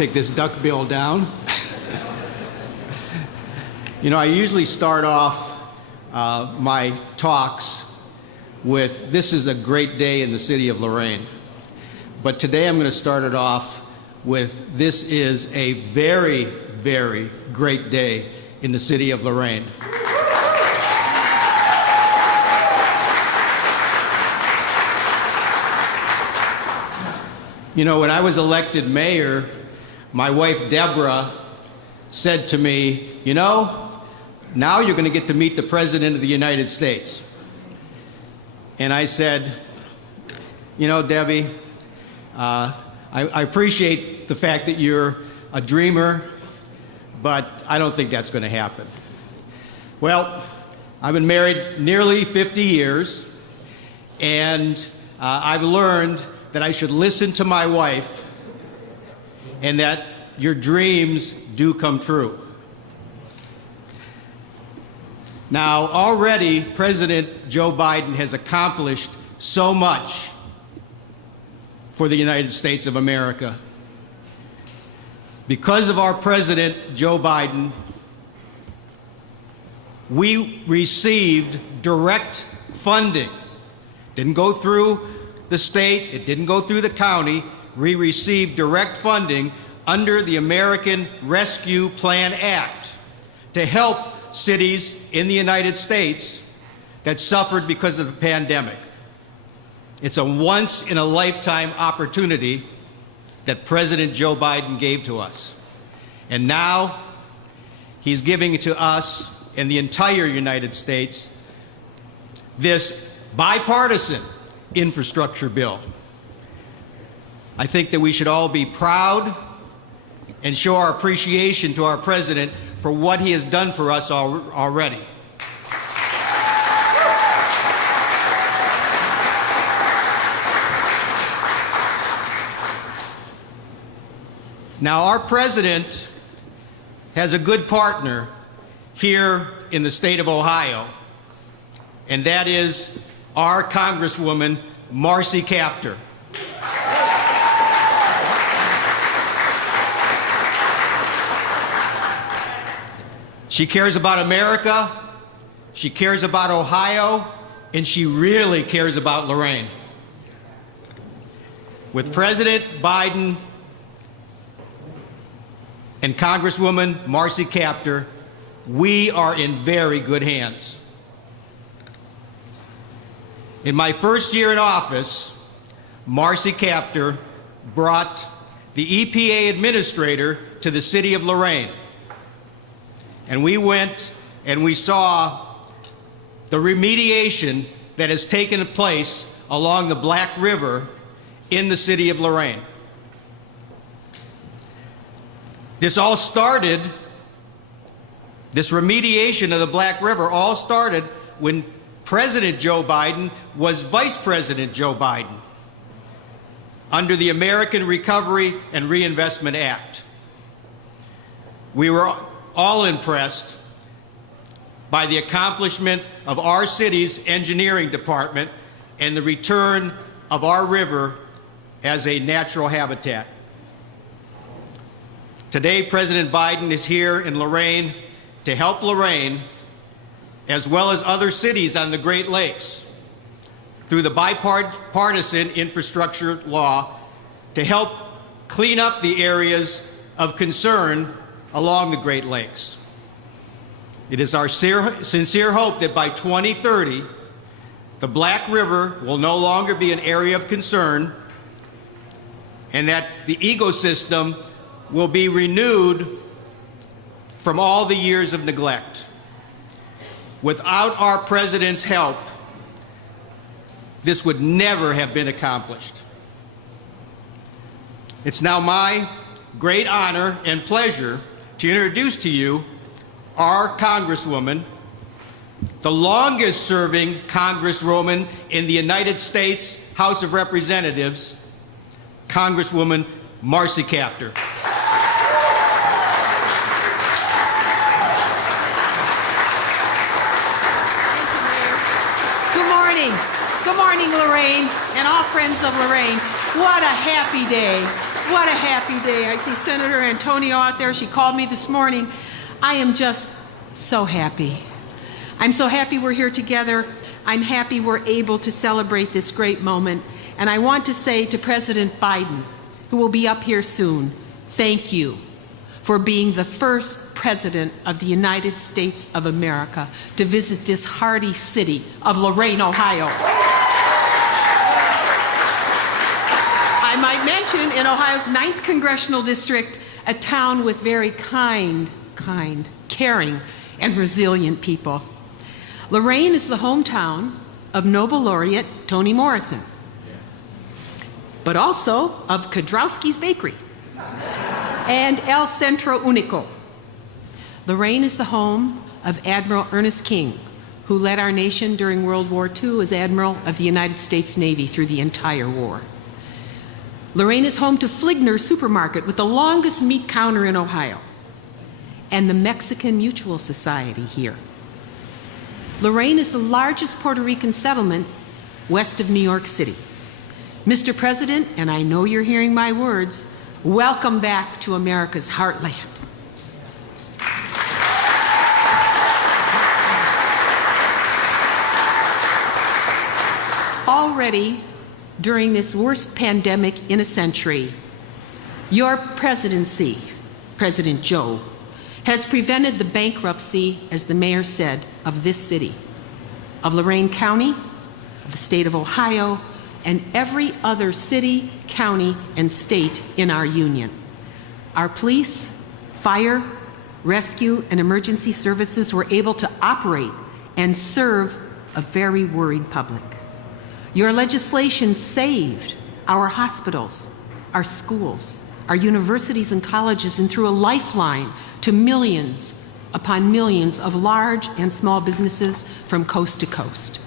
take this duck bill down. You know, I usually start off my talks with, this is a great day in the city of Lorain. But today I'm going to start it off with, this is a very, very great day in the city of Lorain. You know, when I was elected mayor, my wife Deborah said to me, you know, now you're going to get to meet the President of the United States. And I said, you know, Debbie, I appreciate the fact that you're a dreamer, but I don't think that's going to happen. Well, I've been married nearly 50 years, and I've learned that I should listen to my wife and that your dreams do come true. Now, already President Joe Biden has accomplished so much for the United States of America. Because of our President Joe Biden, we received direct funding. Didn't go through the state, it didn't go through the county. We received direct funding under the American Rescue Plan Act to help cities in the United States that suffered because of the pandemic. It's a once-in-a-lifetime opportunity that President Joe Biden gave to us. And now he's giving it to us and the entire United States this bipartisan infrastructure bill. I think that we should all be proud and show our appreciation to our president for what he has done for us already. Now, our president has a good partner here in the state of Ohio, and that is our Congresswoman, Marcy Kaptur. She cares about America, she cares about Ohio, and she really cares about Lorain. With President Biden and Congresswoman Marcy Kaptur, we are in very good hands. In my first year in office, Marcy Kaptur brought the EPA administrator to the city of Lorain. And we went and we saw the remediation that has taken place along the Black River in the city of Lorain. This remediation of the Black River all started when President Joe Biden was Vice President Joe Biden under the American Recovery and Reinvestment Act. We were all impressed by the accomplishment of our city's engineering department and the return of our river as a natural habitat. Today, President Biden is here in Lorain to help Lorain, as well as other cities on the Great Lakes, through the bipartisan infrastructure law to help clean up the areas of concern along the Great Lakes. It is our sincere hope that by 2030, the Black River will no longer be an area of concern and that the ecosystem will be renewed from all the years of neglect. Without our president's help, this would never have been accomplished. It's now my great honor and pleasure to introduce to you our Congresswoman, the longest serving Congresswoman in the United States House of Representatives, Congresswoman Marcy Kaptur. Good morning, Lorain, and all friends of Lorain. What a happy day. What a happy day. I see Senator Antonio out there. She called me this morning. I am just so happy. I'm so happy we're here together. I'm happy we're able to celebrate this great moment. And I want to say to President Biden, who will be up here soon, thank you for being the first president of the United States of America to visit this hardy city of Lorain, Ohio. I might mention, in Ohio's 9th Congressional District, a town with very kind, caring, and resilient people. Lorain is the hometown of Nobel laureate Toni Morrison, but also of Kudrowski's Bakery and El Centro Único. Lorain is the home of Admiral Ernest King, who led our nation during World War II as Admiral of the United States Navy through the entire war. Lorain is home to Fligner's Supermarket with the longest meat counter in Ohio, and the Mexican Mutual Society here. Lorain is the largest Puerto Rican settlement west of New York City. Mr. President, and I know you're hearing my words, welcome back to America's heartland. Already, during this worst pandemic in a century, your presidency, President Joe, has prevented the bankruptcy, as the mayor said, of this city, of Lorain County, of the state of Ohio, and every other city, county, and state in our union. Our police, fire, rescue, and emergency services were able to operate and serve a very worried public. Your legislation saved our hospitals, our schools, our universities and colleges, and threw a lifeline to millions upon millions of large and small businesses from coast to coast.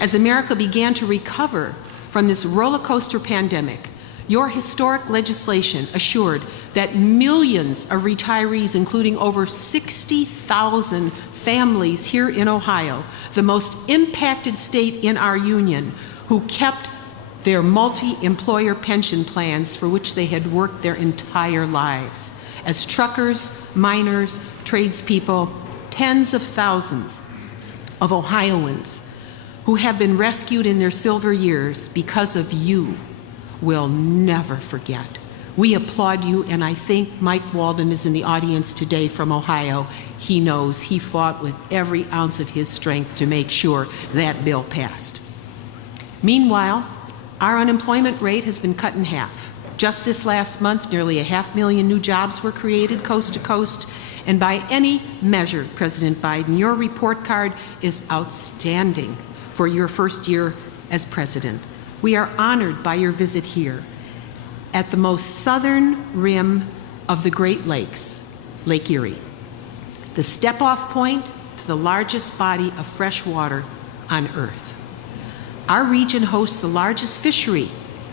As America began to recover from this roller coaster pandemic, your historic legislation assured that millions of retirees, including over 60,000 families here in Ohio, the most impacted state in our union, who kept their multi-employer pension plans for which they had worked their entire lives. As truckers, miners, tradespeople, tens of thousands of Ohioans who have been rescued in their silver years because of you will never forget. We applaud you, and I think Mike Walden is in the audience today from Ohio. He knows he fought with every ounce of his strength to make sure that bill passed. Meanwhile, our unemployment rate has been cut in half. Just this last month, nearly 500,000 new jobs were created coast to coast, and by any measure, President Biden, your report card is outstanding for your first year as president. We are honored by your visit here at the most southern rim of the Great Lakes, Lake Erie, the step-off point to the largest body of fresh water on Earth. Our region hosts the largest fishery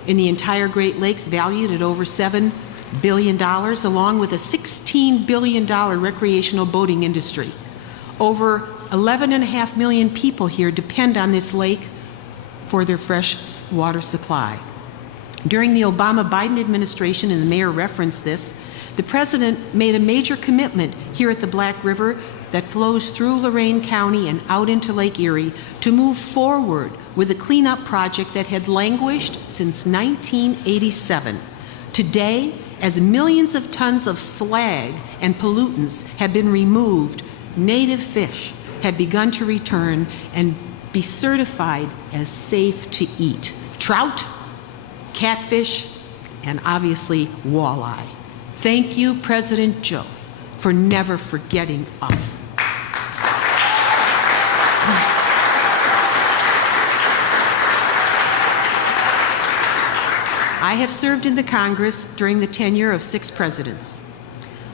in the entire Great Lakes, valued at over $7 billion, along with a $16 billion recreational boating industry. Over 11.5 million people here depend on this lake for their fresh water supply. During the Obama-Biden administration, and the mayor referenced this, the president made a major commitment here at the Black River that flows through Lorain County and out into Lake Erie to move forward with a cleanup project that had languished since 1987. Today, as millions of tons of slag and pollutants have been removed, native fish have begun to return and be certified as safe to eat. Trout, catfish, and obviously walleye. Thank you, President Joe, for never forgetting us. I have served in the Congress during the tenure of 6 presidents.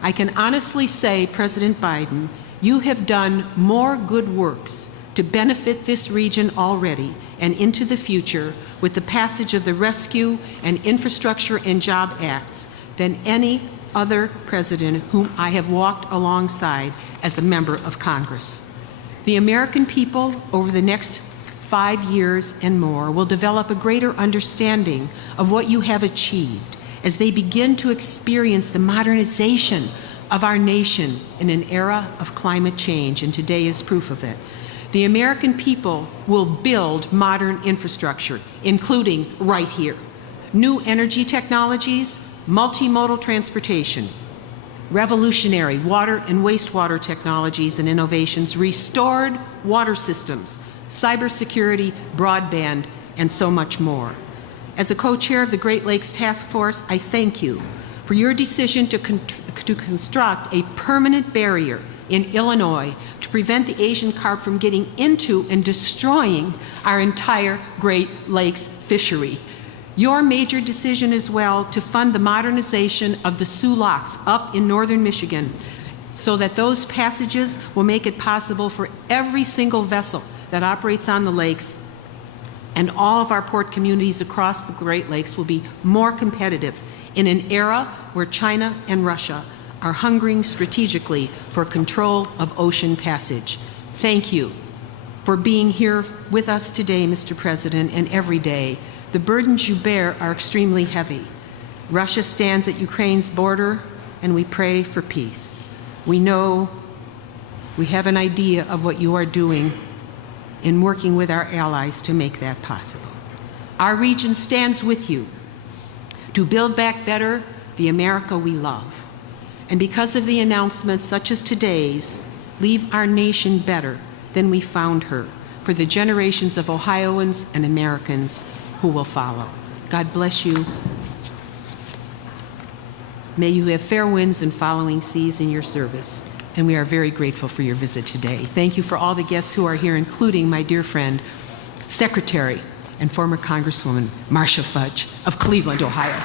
I can honestly say, President Biden, you have done more good works to benefit this region already and into the future with the passage of the Rescue and Infrastructure and Job Acts than any other president whom I have walked alongside as a member of Congress. The American people, over the next 5 years and more, will develop a greater understanding of what you have achieved as they begin to experience the modernization of our nation in an era of climate change, and today is proof of it. The American people will build modern infrastructure, including right here. New energy technologies, multimodal transportation, revolutionary water and wastewater technologies and innovations, restored water systems, cybersecurity, broadband, and so much more. As a co-chair of the Great Lakes Task Force, I thank you for your decision to construct a permanent barrier in Illinois to prevent the Asian carp from getting into and destroying our entire Great Lakes fishery. Your major decision as well to fund the modernization of the Soo locks up in northern Michigan so that those passages will make it possible for every single vessel that operates on the lakes and all of our port communities across the Great Lakes will be more competitive in an era where China and Russia are hungering strategically for control of ocean passage. Thank you for being here with us today, Mr. President, and every day. The burdens you bear are extremely heavy. Russia stands at Ukraine's border, and we pray for peace. We know, we have an idea of what you are doing in working with our allies to make that possible. Our region stands with you to build back better the America we love. And because of the announcements such as today's, leave our nation better than we found her for the generations of Ohioans and Americans who will follow. God bless you. May you have fair winds and following seas in your service. And we are very grateful for your visit today. Thank you for all the guests who are here, including my dear friend, Secretary and former Congresswoman Marcia Fudge of Cleveland, Ohio.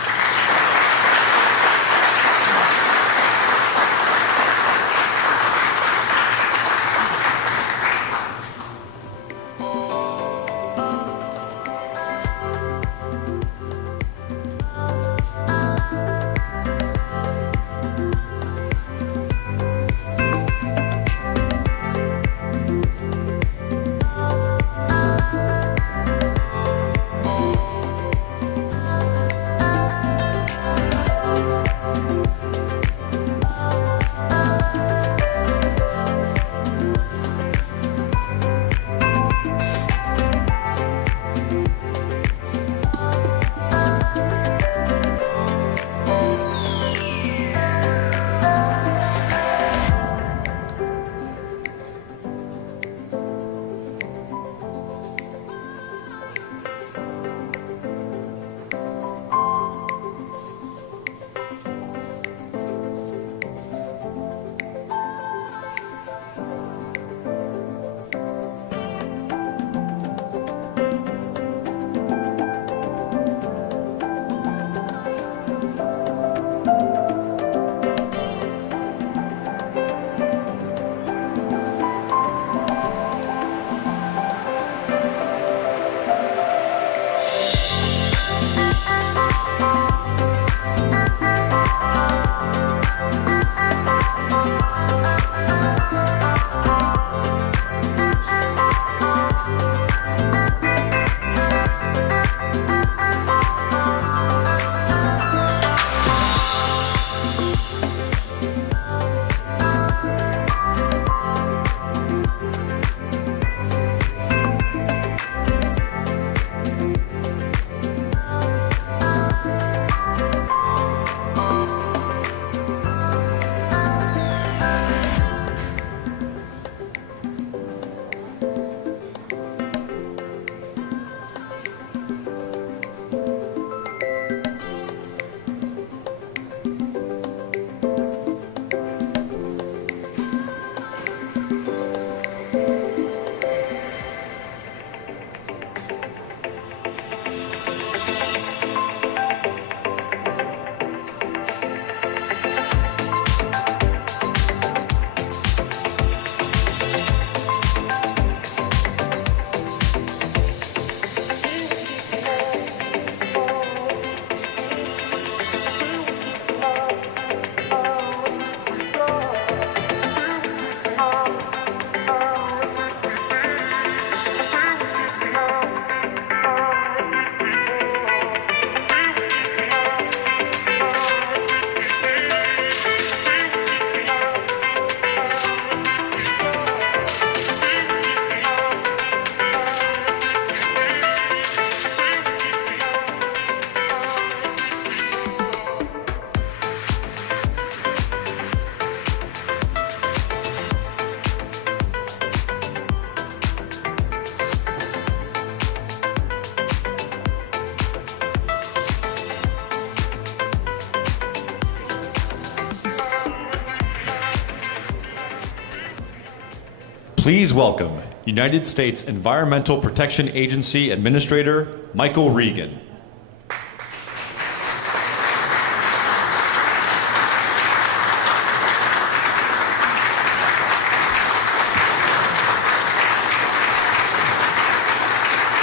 Please welcome United States Environmental Protection Agency Administrator Michael Regan.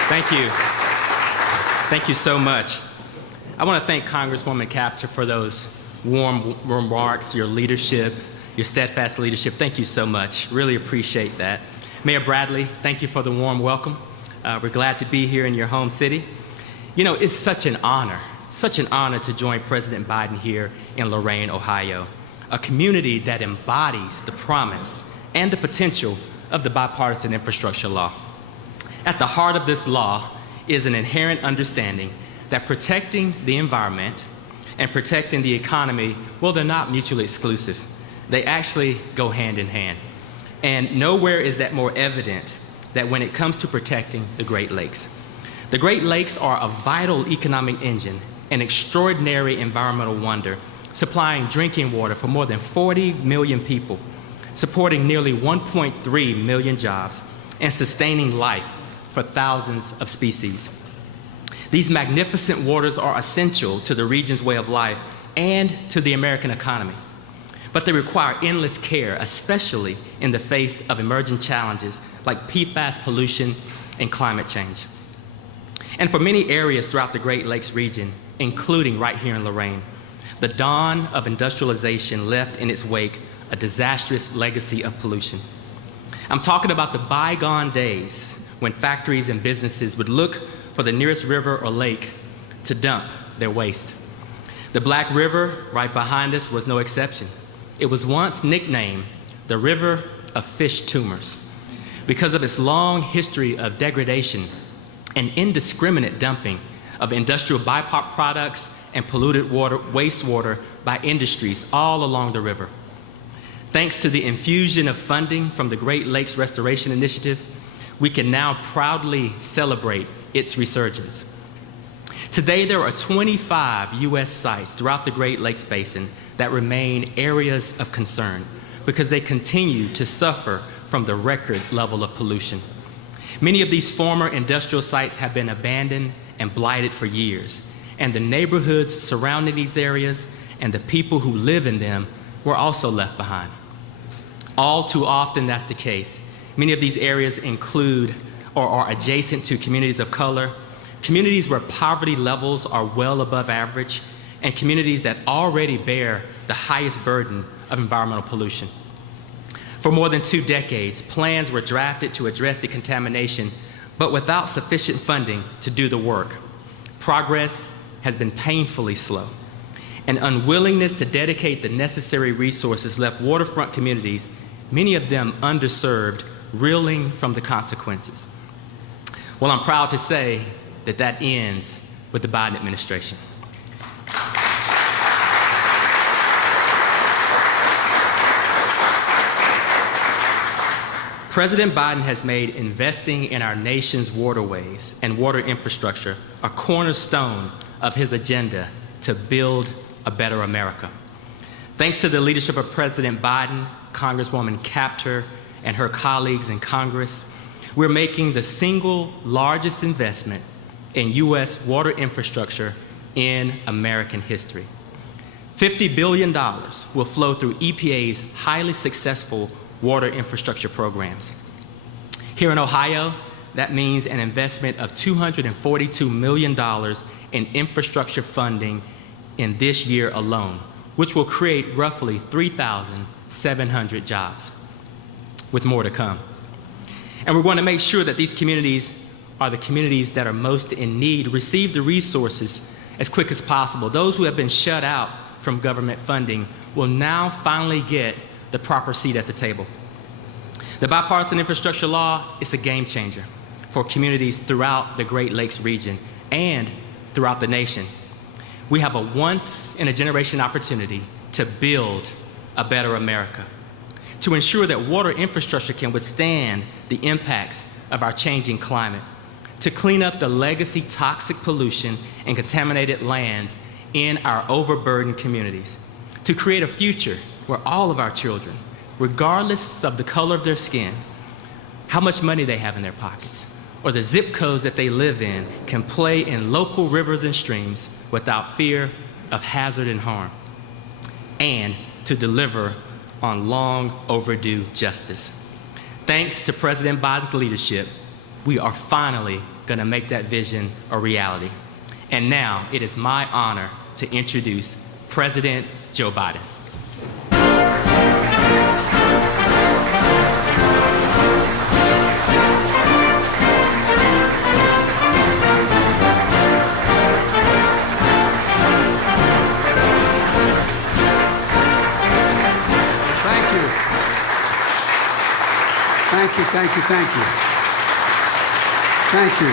Thank you. Thank you so much. I want to thank Congresswoman Capter for those warm remarks, your leadership, your steadfast leadership. Thank you so much. Really appreciate that. Mayor Bradley, thank you for the warm welcome. We're glad to be here in your home city. You know, it's such an honor to join President Biden here in Lorain, Ohio, a community that embodies the promise and the potential of the bipartisan infrastructure law. At the heart of this law is an inherent understanding that protecting the environment and protecting the economy, well, they're not mutually exclusive. They actually go hand in hand. And nowhere is that more evident than when it comes to protecting the Great Lakes. The Great Lakes are a vital economic engine, an extraordinary environmental wonder, supplying drinking water for more than 40 million people, supporting nearly 1.3 million jobs, and sustaining life for thousands of species. These magnificent waters are essential to the region's way of life and to the American economy. But they require endless care, especially in the face of emerging challenges like PFAS pollution and climate change. And for many areas throughout the Great Lakes region, including right here in Lorain, the dawn of industrialization left in its wake a disastrous legacy of pollution. I'm talking about the bygone days when factories and businesses would look for the nearest river or lake to dump their waste. The Black River, right behind us, was no exception. It was once nicknamed the River of Fish Tumors because of its long history of degradation and indiscriminate dumping of industrial byproducts and polluted wastewater by industries all along the river. Thanks to the infusion of funding from the Great Lakes Restoration Initiative, we can now proudly celebrate its resurgence. Today, there are 25 U.S. sites throughout the Great Lakes Basin that remain areas of concern because they continue to suffer from the record level of pollution. Many of these former industrial sites have been abandoned and blighted for years, and the neighborhoods surrounding these areas and the people who live in them were also left behind. All too often, that's the case. Many of these areas include or are adjacent to communities of color, communities where poverty levels are well above average, and communities that already bear the highest burden of environmental pollution. For more than 2 decades, plans were drafted to address the contamination, but without sufficient funding to do the work. Progress has been painfully slow. An unwillingness to dedicate the necessary resources left waterfront communities, many of them underserved, reeling from the consequences. Well, I'm proud to say that that ends with the Biden administration. President Biden has made investing in our nation's waterways and water infrastructure a cornerstone of his agenda to build a better America. Thanks to the leadership of President Biden, Congresswoman Capter, and her colleagues in Congress, we're making the single largest investment in U.S. water infrastructure in American history. $50 billion will flow through EPA's highly successful water infrastructure programs. Here in Ohio, that means an investment of $242 million in infrastructure funding in this year alone, which will create roughly 3,700 jobs, with more to come. And we're going to make sure that these communities are the communities that are most in need, receive the resources as quick as possible. Those who have been shut out from government funding will now finally get the proper seat at the table. The bipartisan infrastructure law is a game changer for communities throughout the Great Lakes region and throughout the nation. We have a once-in-a-generation opportunity to build a better America, to ensure that water infrastructure can withstand the impacts of our changing climate, to clean up the legacy toxic pollution and contaminated lands in our overburdened communities, to create a future where all of our children, regardless of the color of their skin, how much money they have in their pockets, or the zip codes that they live in can play in local rivers and streams without fear of hazard and harm, and to deliver on long overdue justice. Thanks to President Biden's leadership, we are finally going to make that vision a reality. And now it is my honor to introduce President Joe Biden. Thank you, thank you, thank you. Thank you.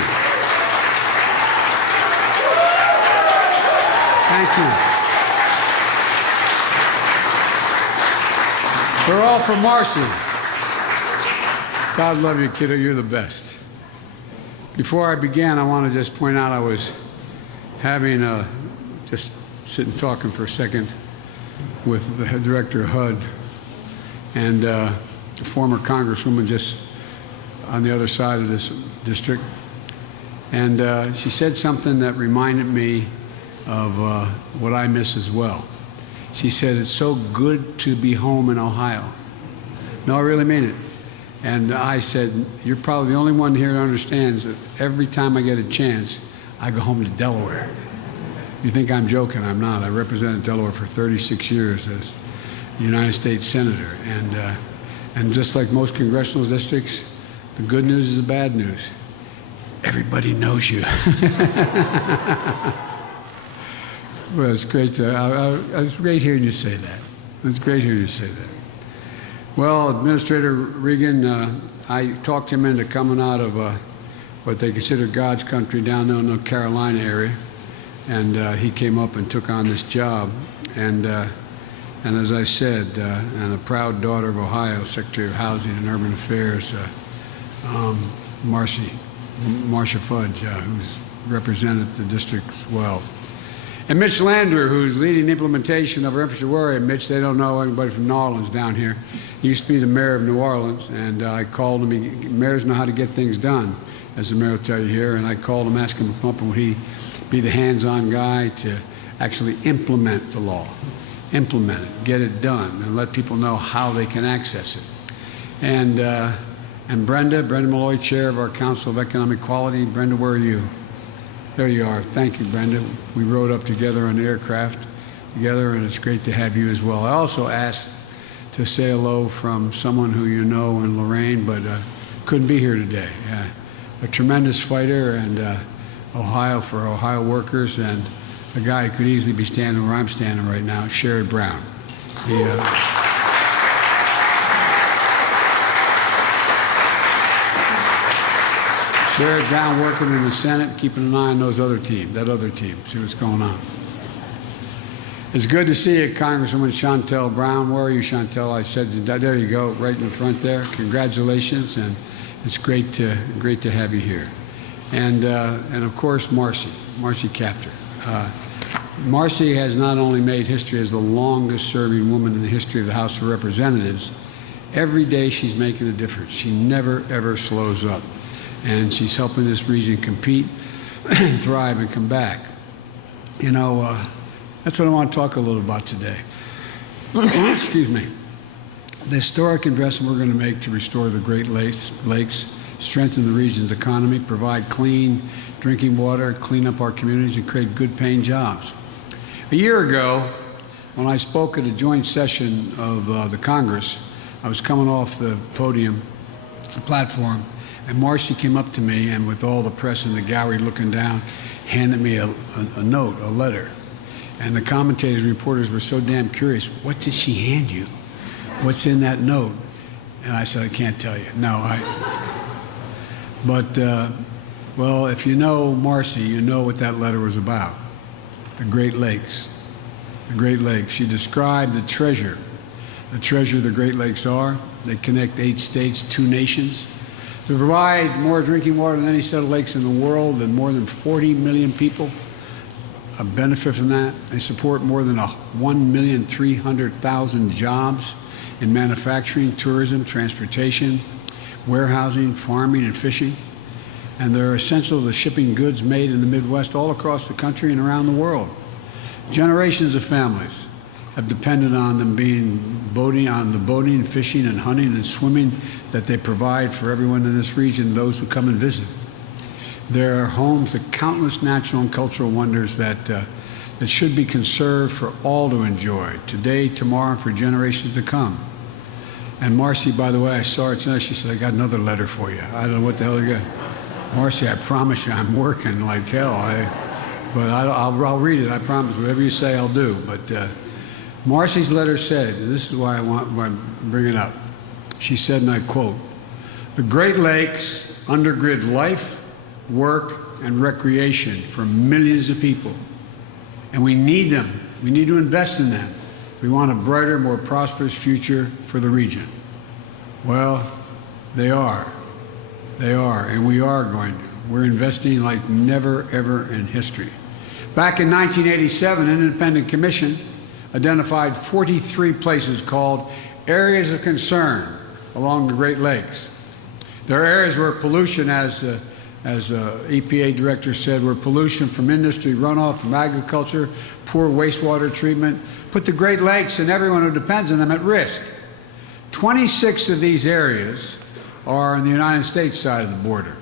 Thank you. They're all from Marcy. God love you, kiddo. You're the best. Before I began, I want to just point out I was having just sitting talking for a second with the head director of HUD and the former congresswoman just on the other side of this district. And she said something that reminded me of what I miss as well. She said, "It's so good to be home in Ohio." No, I really mean it. And I said, "You're probably the only one here that understands that every time I get a chance, I go home to Delaware." You think I'm joking? I'm not. I represented Delaware for 36 years as United States Senator. And just like most congressional districts, the good news is the bad news. Everybody knows you. Well, it's great to, it's great hearing you say that. It's great hearing you say that. Well, Administrator Regan, I talked him into coming out of what they consider God's country down there in the Carolina area. And he came up and took on this job. And as I said, and a proud daughter of Ohio, Secretary of Housing and Urban Affairs, Marcia Fudge, who's represented the district as well. And Mitch Landrieu, who's leading implementation of our infrastructure area. Mitch, they don't know anybody from New Orleans down here. He used to be the mayor of New Orleans, and I called him. Mayors know how to get things done, as the mayor will tell you here. And I called him, asked him to come up, and would he be the hands-on guy to actually implement the law, implement it, get it done, and let people know how they can access it. And Brenda Malloy, chair of our Council of Economic Quality. Brenda, where are you? There you are. Thank you, Brenda. We rode up together on the aircraft together, and it's great to have you as well. I also asked to say hello from someone who you know in Lorain, but couldn't be here today. A tremendous fighter and Ohio for Ohio workers, and a guy who could easily be standing where I'm standing right now, Sherrod Brown. Sherrod Brown working in the Senate, keeping an eye on that other team, see what's going on. It's good to see you, Congresswoman Shontel Brown. Where are you, Shontel? I said, there you go, right in the front there. Congratulations, and it's great to have you here. And of course, Marcy Kaptur. Marcy has not only made history as the longest-serving woman in the history of the House of Representatives. Every day she's making a difference. She never, ever slows up. And she's helping this region compete, and thrive, and come back. You know, that's what I want to talk a little about today. Excuse me. The historic investment we're going to make to restore the Great Lakes, strengthen the region's economy, provide clean drinking water, clean up our communities, and create good-paying jobs. A year ago, when I spoke at a joint session of the Congress, I was coming off the podium, the platform, and Marcy came up to me, and with all the press in the gallery looking down, handed me a note, a letter. And the commentators and reporters were so damn curious, what did she hand you? What's in that note? And I said, I can't tell you. No, well, if you know Marcy, you know what that letter was about. The Great Lakes. The Great Lakes. She described the treasure the Great Lakes are. They connect 8 states, 2 nations. They provide more drinking water than any set of lakes in the world, and more than 40 million people benefit from that. They support more than 1,300,000 jobs in manufacturing, tourism, transportation. warehousing, farming, and fishing, and they're essential to shipping goods made in the Midwest all across the country and around the world. Generations of families have depended on them on the boating, fishing, and hunting and swimming that they provide for everyone in this region, those who come and visit. They're home to countless natural and cultural wonders that should be conserved for all to enjoy, today, tomorrow, and for generations to come. And Marcy, by the way, I saw her tonight, she said, I got another letter for you. I don't know what the hell you got. Marcy, I promise you, I'm working like hell. But I'll read it, I promise. Whatever you say, I'll do. But Marcy's letter said, and this is why I bring it up. She said, and I quote, "The Great Lakes undergird life, work, and recreation for millions of people. And we need them. We need to invest in them if we want a brighter, more prosperous future for the region." Well, they are. They are, and we are going to. We're investing like never, ever in history. Back in 1987, an independent commission identified 43 places called areas of concern along the Great Lakes. There are areas where pollution, as EPA director said, where pollution from industry, runoff from agriculture, poor wastewater treatment, put the Great Lakes and everyone who depends on them at risk. 26 of these areas are on the United States side of the border.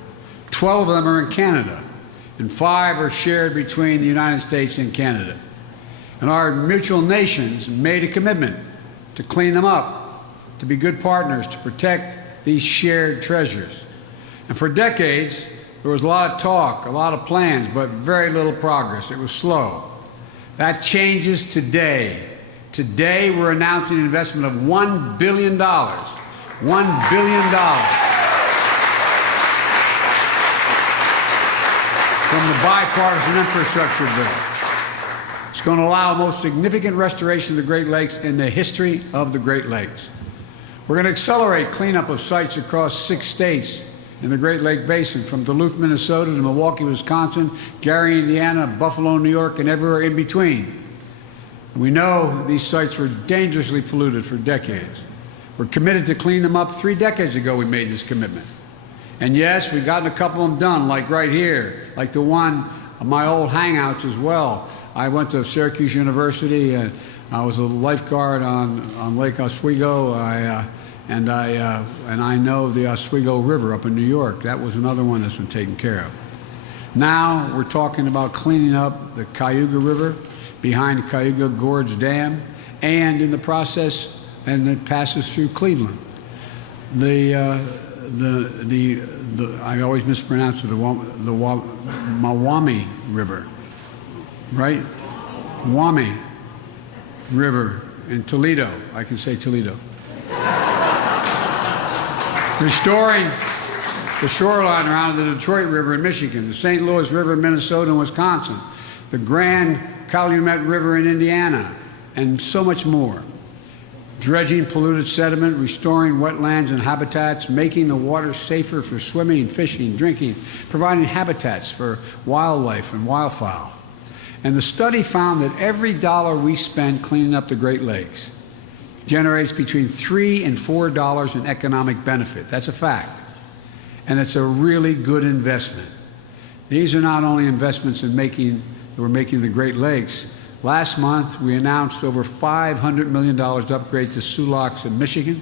12 of them are in Canada, and 5 are shared between the United States and Canada. And our mutual nations made a commitment to clean them up, to be good partners, to protect these shared treasures. And for decades, there was a lot of talk, a lot of plans, but very little progress. It was slow. That changes today. Today, we're announcing an investment of $1 billion. $1 billion from the bipartisan infrastructure bill. It's going to allow the most significant restoration of the Great Lakes in the history of the Great Lakes. We're going to accelerate cleanup of sites across 6 states in the Great Lake Basin, from Duluth, Minnesota to Milwaukee, Wisconsin, Gary, Indiana, Buffalo, New York, and everywhere in between. We know these sites were dangerously polluted for decades. We're committed to clean them up. 3 decades ago, we made this commitment. And yes, we've gotten a couple of them done, like right here, like the one of my old hangouts as well. I went to Syracuse University, and I was a lifeguard on Lake Oswego, and I know the Oswego River up in New York. That was another one that's been taken care of. Now we're talking about cleaning up the Cuyahoga River behind Cuyahoga Gorge Dam, and in the process, and it passes through Cleveland. I always mispronounce it, the Mawami River, right? Wami River in Toledo. I can say Toledo. Restoring the shoreline around the Detroit River in Michigan, the St. Louis River in Minnesota and Wisconsin, the Grand Calumet River in Indiana, and so much more. Dredging polluted sediment, restoring wetlands and habitats, making the water safer for swimming, fishing, drinking, providing habitats for wildlife and wildfowl. And the study found that every dollar we spend cleaning up the Great Lakes generates between $3 and $4 in economic benefit. That's a fact. And it's a really good investment. These are not only investments in we're making the Great Lakes. Last month, we announced over $500 million to upgrade the Soo Locks in Michigan,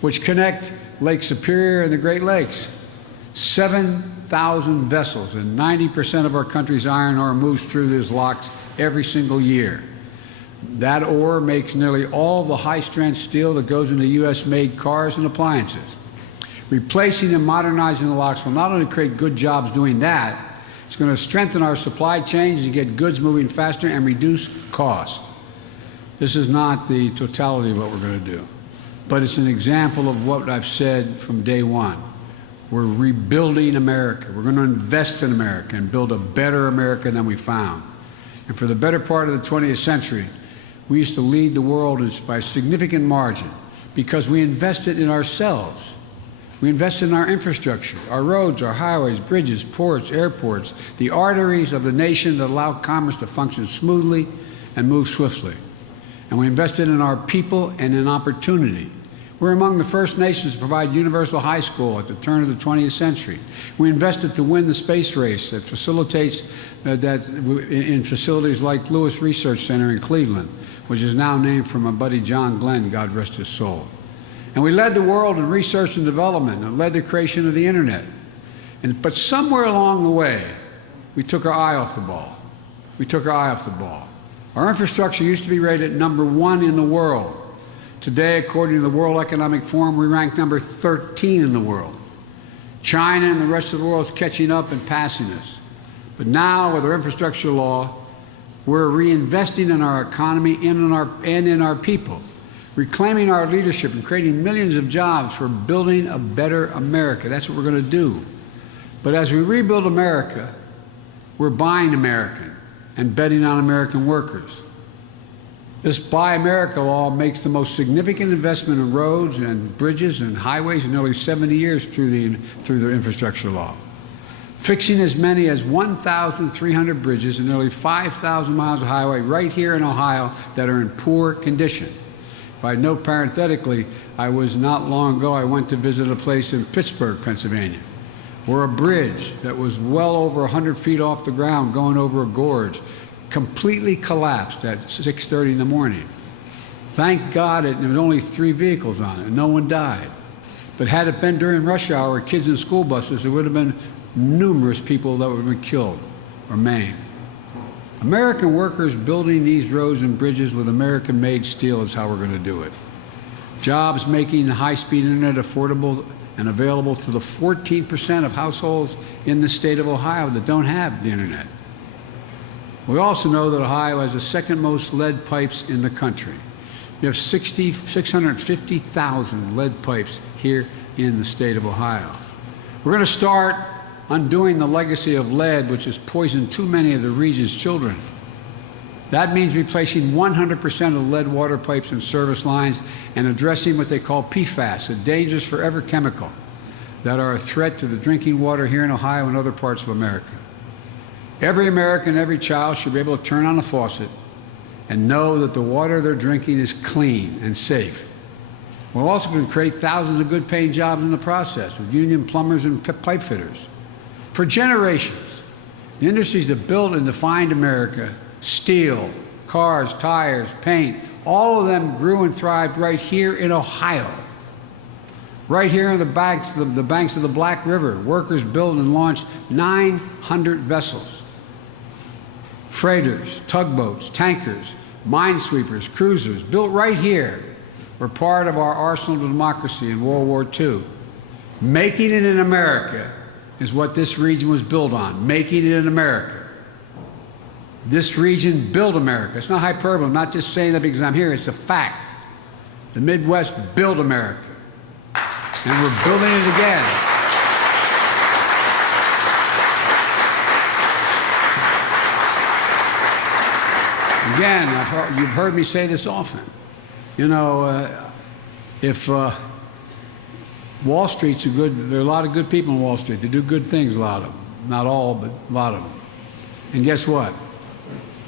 which connect Lake Superior and the Great Lakes. 7,000 vessels, and 90% of our country's iron ore moves through these locks every single year. That ore makes nearly all the high-strength steel that goes into U.S.-made cars and appliances. Replacing and modernizing the locks will not only create good jobs doing that, it's going to strengthen our supply chains and get goods moving faster and reduce cost. This is not the totality of what we're going to do, but it's an example of what I've said from day one. We're rebuilding America. We're going to invest in America and build a better America than we found. And for the better part of the 20th century, we used to lead the world by a significant margin because we invested in ourselves. We invested in our infrastructure, our roads, our highways, bridges, ports, airports, the arteries of the nation that allow commerce to function smoothly and move swiftly. And we invested in our people and in opportunity. We're among the first nations to provide universal high school at the turn of the 20th century. We invested to win the space race that facilitates in facilities like Lewis Research Center in Cleveland, which is now named for my buddy John Glenn, God rest his soul. And we led the world in research and development and led the creation of the internet. But somewhere along the way, we took our eye off the ball. We took our eye off the ball. Our infrastructure used to be rated #1 in the world. Today, according to the World Economic Forum, we rank number 13 in the world. China and the rest of the world is catching up and passing us. But now, with our infrastructure law, we're reinvesting in our economy and in our people, reclaiming our leadership and creating millions of jobs for building a better America. That's what we're going to do. But as we rebuild America, we're buying American and betting on American workers. This Buy America law makes the most significant investment in roads and bridges and highways in nearly 70 years through the infrastructure law, fixing as many as 1,300 bridges and nearly 5,000 miles of highway right here in Ohio that are in poor condition. If I note parenthetically, I not long ago, I went to visit a place in Pittsburgh, Pennsylvania, where a bridge that was well over 100 feet off the ground going over a gorge completely collapsed at 6:30 in the morning. Thank God there was only 3 vehicles on it and no one died. But had it been during rush hour with kids in school buses, there would have been numerous people that would have been killed or maimed. American workers building these roads and bridges with American-made steel is how we're going to do it. Jobs making high-speed internet affordable and available to the 14% of households in the state of Ohio that don't have the internet. We also know that Ohio has the second most lead pipes in the country. You have 650,000 lead pipes here in the state of Ohio. We're going to start undoing the legacy of lead, which has poisoned too many of the region's children. That means replacing 100% of lead water pipes and service lines and addressing what they call PFAS, a dangerous forever chemical that are a threat to the drinking water here in Ohio and other parts of America. Every American, every child should be able to turn on a faucet and know that the water they're drinking is clean and safe. We're also going to create thousands of good-paying jobs in the process with union plumbers and pipe fitters. For generations, the industries that built and defined America, steel, cars, tires, paint, all of them grew and thrived right here in Ohio. Right here on the banks of the Black River, workers built and launched 900 vessels. Freighters, tugboats, tankers, minesweepers, cruisers, built right here, were part of our arsenal of democracy in World War II. Making it in America is what this region was built on, making it in America. This region built America. It's not hyperbole. I'm not just saying that because I'm here. It's a fact. The Midwest built America, and we're building it again. Again, you've heard me say this often. You know, if Wall Street's there are a lot of good people on Wall Street. They do good things, a lot of them. Not all, but a lot of them. And guess what?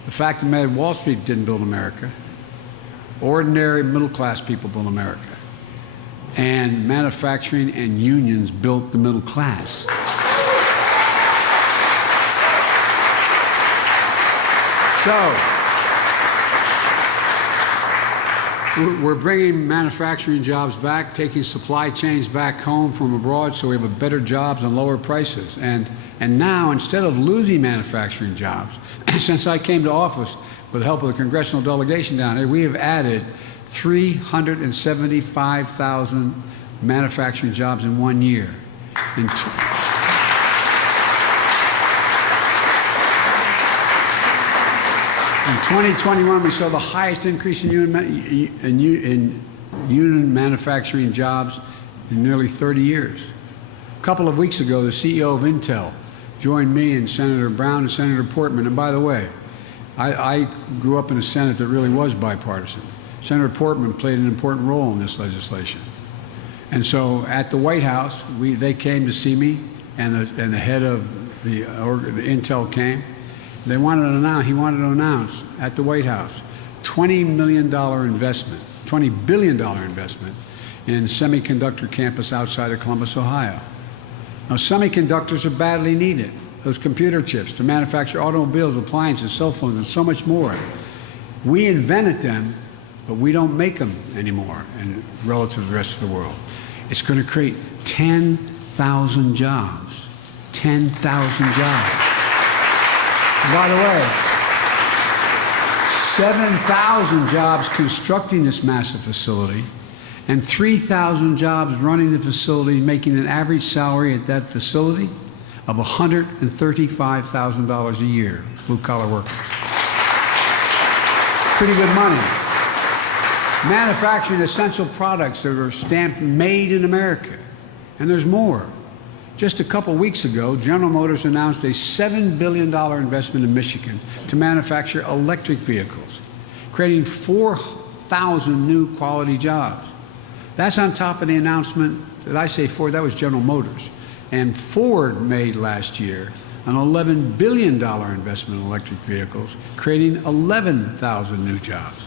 The fact of the matter, Wall Street didn't build America. Ordinary middle-class people built America. And manufacturing and unions built the middle class. So, we're bringing manufacturing jobs back, taking supply chains back home from abroad so we have better jobs and lower prices. And now, instead of losing manufacturing jobs, since I came to office with the help of the congressional delegation down here, we have added 375,000 manufacturing jobs in 1 year. In 2021, we saw the highest increase in union manufacturing jobs in nearly 30 years. A couple of weeks ago, the CEO of Intel joined me and Senator Brown and Senator Portman. And by the way, I grew up in a Senate that really was bipartisan. Senator Portman played an important role in this legislation. And so at the White House, they came to see me, and the head of the Intel came. He wanted to announce at the White House $20 billion investment in semiconductor campus outside of Columbus, Ohio. Now, semiconductors are badly needed, those computer chips to manufacture automobiles, appliances, cell phones, and so much more. We invented them, but we don't make them anymore and relative to the rest of the world. It's going to create 10,000 jobs. 10,000 jobs. By the way, 7,000 jobs constructing this massive facility and 3,000 jobs running the facility, making an average salary at that facility of $135,000 a year, blue-collar workers. Pretty good money. Manufacturing essential products that are stamped made in America. And there's more. Just a couple weeks ago, General Motors announced a $7 billion investment in Michigan to manufacture electric vehicles, creating 4,000 new quality jobs. That's on top of the announcement that I say Ford, that was General Motors. And Ford made last year an $11 billion investment in electric vehicles, creating 11,000 new jobs.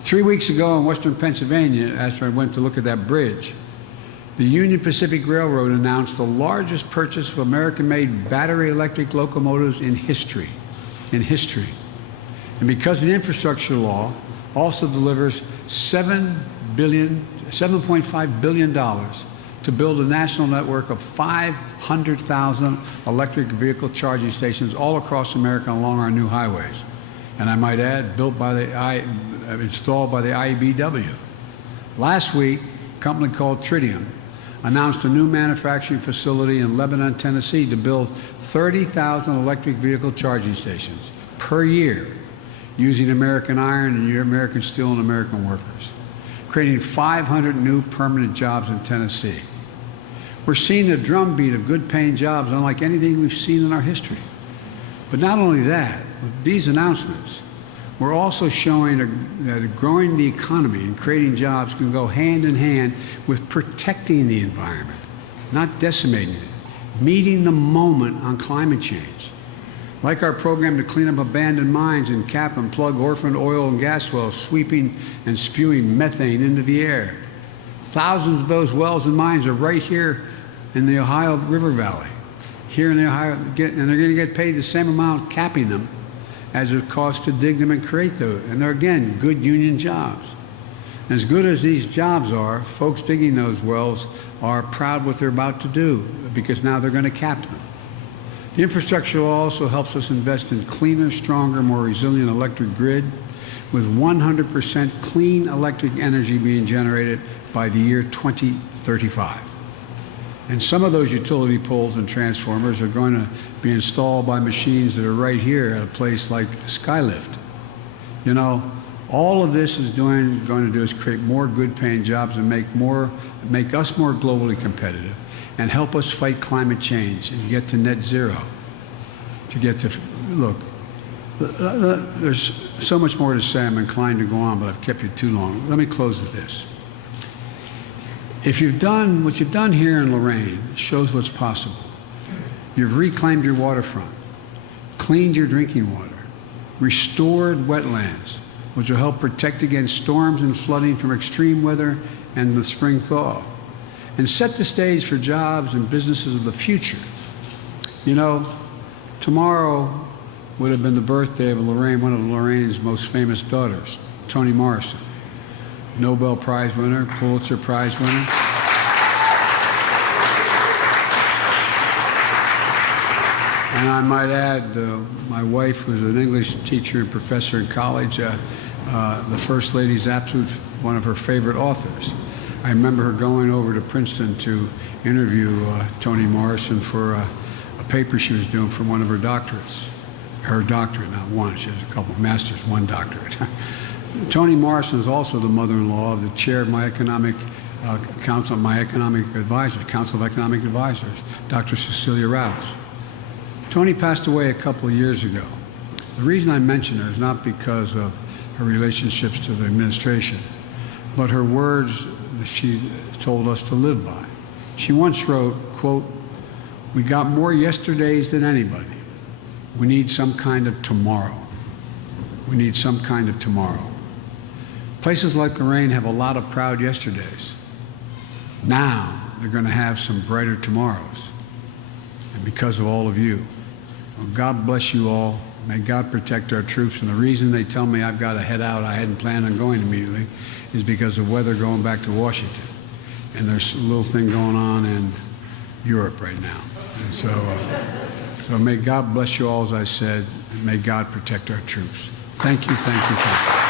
3 weeks ago in Western Pennsylvania, after I went to look at that bridge, the Union Pacific Railroad announced the largest purchase of American-made battery electric locomotives in history. And because the infrastructure law also delivers $7.5 billion to build a national network of 500,000 electric vehicle charging stations all across America along our new highways. And I might add, installed by the IBEW. Last week, a company called Tritium announced a new manufacturing facility in Lebanon, Tennessee to build 30,000 electric vehicle charging stations per year using American iron and American steel and American workers, creating 500 new permanent jobs in Tennessee. We're seeing a drumbeat of good-paying jobs unlike anything we've seen in our history. But not only that, with these announcements, we're also showing that growing the economy and creating jobs can go hand in hand with protecting the environment, not decimating it, meeting the moment on climate change. Like our program to clean up abandoned mines and cap and plug orphaned oil and gas wells, sweeping and spewing methane into the air. Thousands of those wells and mines are right here in the Ohio River Valley, here in the Ohio, and they're going to get paid the same amount capping them as it costs to dig them and create those. And they're, again, good union jobs. And as good as these jobs are, folks digging those wells are proud what they're about to do because now they're going to cap them. The infrastructure law also helps us invest in cleaner, stronger, more resilient electric grid with 100% clean electric energy being generated by the year 2035. And some of those utility poles and transformers are going to be installed by machines that are right here at a place like Skylift. You know, all of this is going to do is create more good-paying jobs and make us more globally competitive and help us fight climate change and get to net zero. Look, there's so much more to say. I'm inclined to go on, but I've kept you too long. Let me close with this. What you've done here in Lorain shows what's possible. You've reclaimed your waterfront, cleaned your drinking water, restored wetlands, which will help protect against storms and flooding from extreme weather and the spring thaw, and set the stage for jobs and businesses of the future. You know, tomorrow would have been the birthday of Lorain, one of Lorain's most famous daughters, Toni Morrison. Nobel Prize winner, Pulitzer Prize winner. And I might add, my wife was an English teacher and professor in college. The First Lady's one of her favorite authors. I remember her going over to Princeton to interview Toni Morrison for a paper she was doing for one of her doctorates. Her doctorate, not one. She has a couple of masters, one doctorate. Toni Morrison is also the mother-in-law of the chair of my economic council, my economic advisor, Council of Economic Advisors, Dr. Cecilia Rouse. Toni passed away a couple of years ago. The reason I mention her is not because of her relationships to the administration, but her words that she told us to live by. She once wrote, quote, "We got more yesterdays than anybody. We need some kind of tomorrow. We need some kind of tomorrow." Places like Lorain have a lot of proud yesterdays, Now they're going to have some brighter tomorrows, and because of all of you. Well, God bless you all. May God protect our troops. And the reason they tell me I've got to head out, I hadn't planned on going immediately, is because of weather going back to Washington. And there's a little thing going on in Europe right now. And so may God bless you all, as I said, and may God protect our troops. Thank you, thank you, thank you.